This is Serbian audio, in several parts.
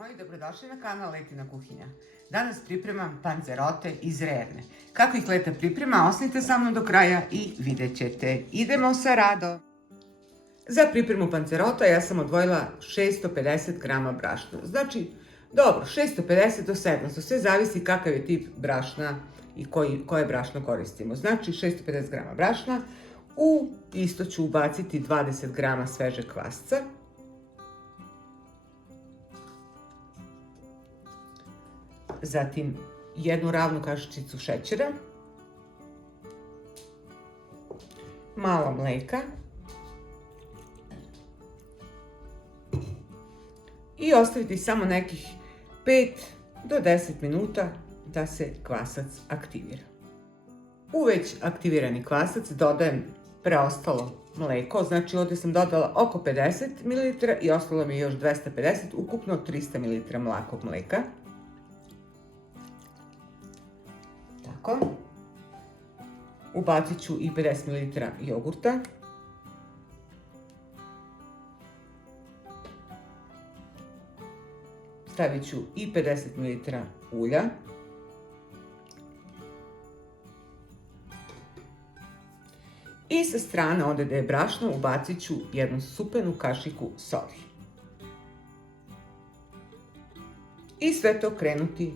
moji, dobrodošli na kanal Letina kuhinja. Danas pripremam panzerote iz rerne. Kako ih Leta priprema, ostanite sa mnom do kraja i vidjet ćete. Idemo sa radom. Za pripremu panzerota ja sam odvojila 650 grama brašna. Znači, dobro, 650 do 700, sve zavisi kakav je tip brašna i koje brašno koristimo. Znači, 650 grama brašna, u isto ću ubaciti 20 grama svežeg kvasca. Zatim jednu ravnu kašičicu šećera, malo mleka i ostaviti samo nekih 5 do 10 minuta da se kvasac aktivira. U već aktivirani kvasac dodajem preostalo mleko, znači ovdje sam dodala oko 50 ml i ostalo mi je još 250, ukupno 300 ml mlakog mleka. Tako. Ubacit ću i 50 ml jogurta. Stavit ću i 50 ml ulja. I sa strane ovdje gdje je brašno ubacit ću jednu supenu kašiku soli. I sve to krenuti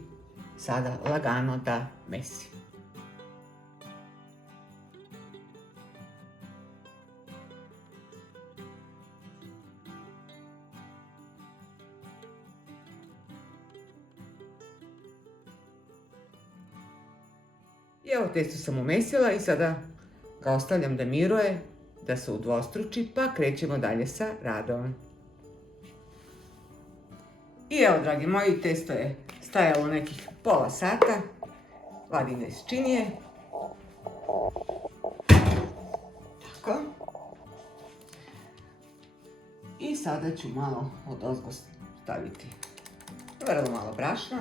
sada lagano da mesi. I evo testo sam umesila i sada ga ostavljam da miruje, da se udvostruči, pa krećemo dalje sa radom. I evo, dragi moji, testo je stajalo nekih pola sata. Vadim ga iz činije. Tako. I sada ću malo odozgo staviti vrlo malo brašna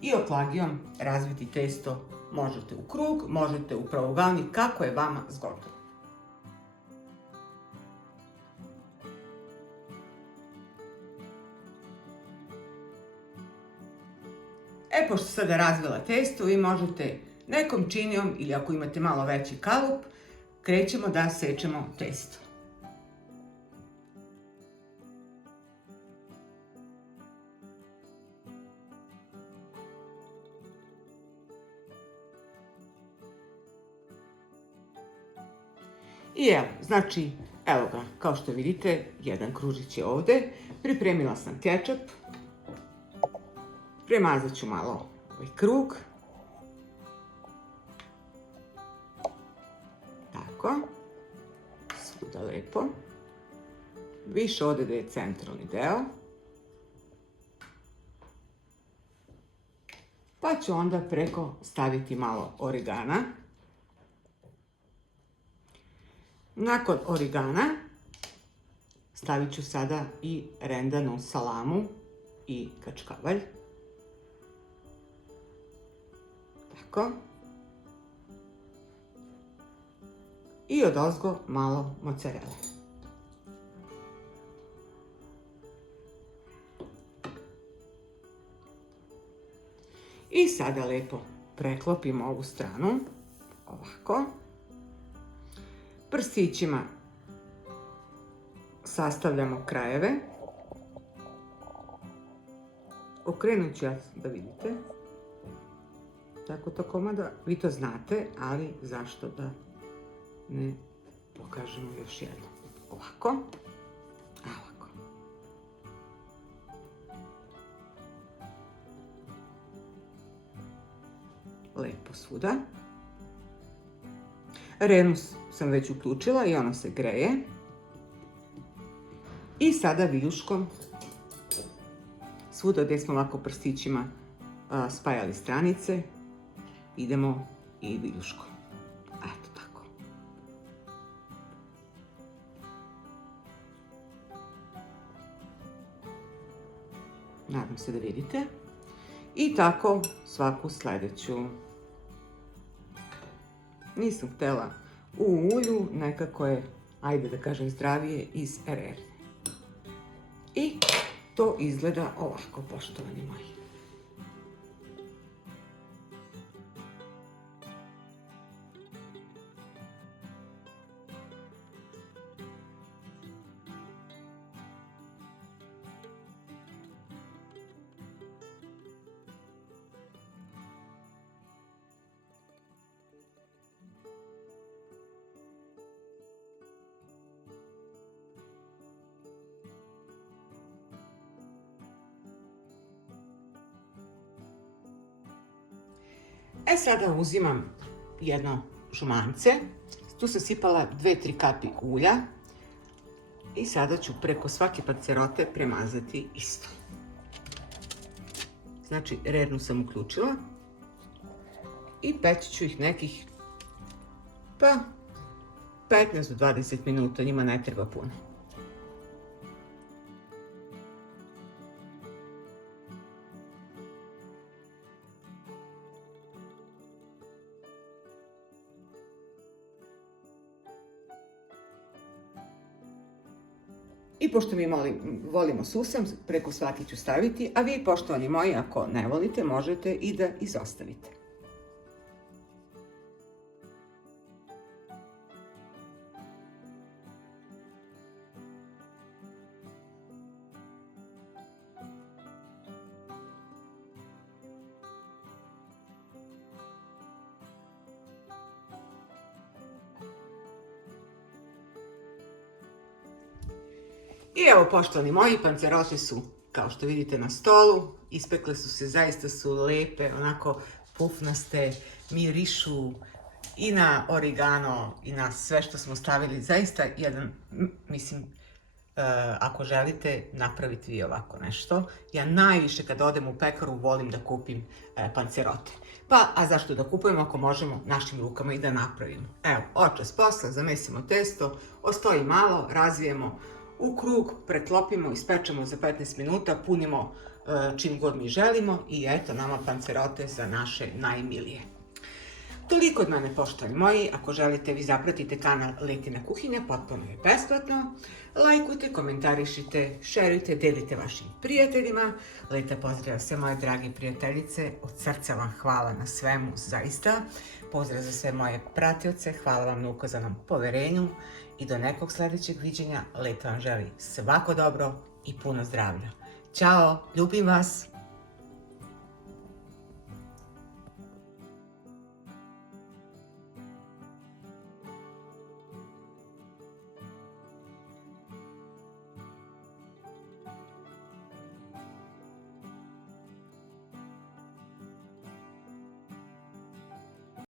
i otlagijom razviti testo. Možete u krug, možete u pravougalnik, kako je vama zgodno. Pošto sada razvila testo, vi možete nekom činijom ili ako imate malo veći kalup, krećemo da sečemo testo. I evo, znači, evo ga, kao što vidite, jedan kružić je ovdje. Pripremila sam kečap. Premazat ću malo ovaj krug. Tako. Svuda lepo. Više ovdje da je centralni deo. Pa ću onda preko staviti malo origana. Nakon origana stavit ću sada i rendanu salamu i kačkavalj. Tako. I odozgo malo mozzarella. I sada lepo preklopimo ovu stranu. Ovako. Prstićima sastavljamo krajeve. Okrenut ću ja da vidite. Tako to komada, vi to znate, ali zašto da ne pokažemo još jedno. Ovako. Ovako. Lepo svuda. Renu sam već uključila i ona se greje. I sada viljuškom, svuda gdje smo ovako prstićima spajali stranice, idemo i viljuškom. Eto tako. Nadam se da vidite. I tako svaku sljedeću. Nisam htjela u ulju, nekako je, ajde da kažem, zdravije iz rerne. I to izgleda ovako, poštovani moji. Sada uzimam jedno žumance, tu sam sipala 2-3 kapi ulja i sada ću preko svake pancerote premazati isto. Znači, rernu sam uključila i peći ću ih nekih 15 do 20 minuta, njima ne treba puno. I pošto mi volimo susam, preko svake ću staviti, a vi, poštovani moji, ako ne volite, možete i da izostavite. I evo, poštovani moji, pancerote su, kao što vidite, na stolu. Ispekle su se, zaista su lepe, onako pufnaste, mirišu i na origano i na sve što smo stavili. Zaista jedan, mislim, ako želite napraviti vi ovako nešto. Ja najviše kad odem u pekaru volim da kupim pancerote. A zašto da kupujemo ako možemo našim rukama i da napravimo? Evo, očas posla, zamesimo testo, ostoji malo, razvijemo u krug, preklopimo, ispečemo za 15 minuta, punimo čim god mi želimo i eto nama pancerote za naše najmilije. Toliko od mene, poštovani moji. Ako želite, vi zapratite kanal Letina kuhinja, potpuno je besplatno. Lajkujte, komentarišite, šerujte, delite vašim prijateljima. Leta pozdravlja sve moje drage prijateljice. Od srca vam hvala na svemu, zaista. Pozdrav za sve moje pratioce, hvala vam na ukazanom poverenju i do nekog sljedećeg viđenja. Leta vam želi svako dobro i puno zdravlja. Ćao, ljubim vas!